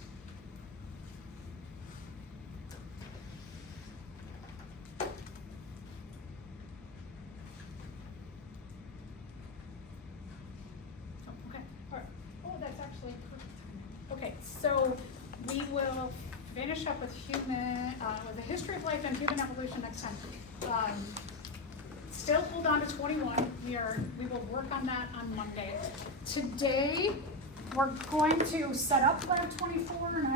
Okay, all right. Oh, that's actually perfect. Okay, so we will finish up with the history of life and human evolution next time. Still hold on to 21. We will work on that on Monday. Today, we're going to set up Lab 24, and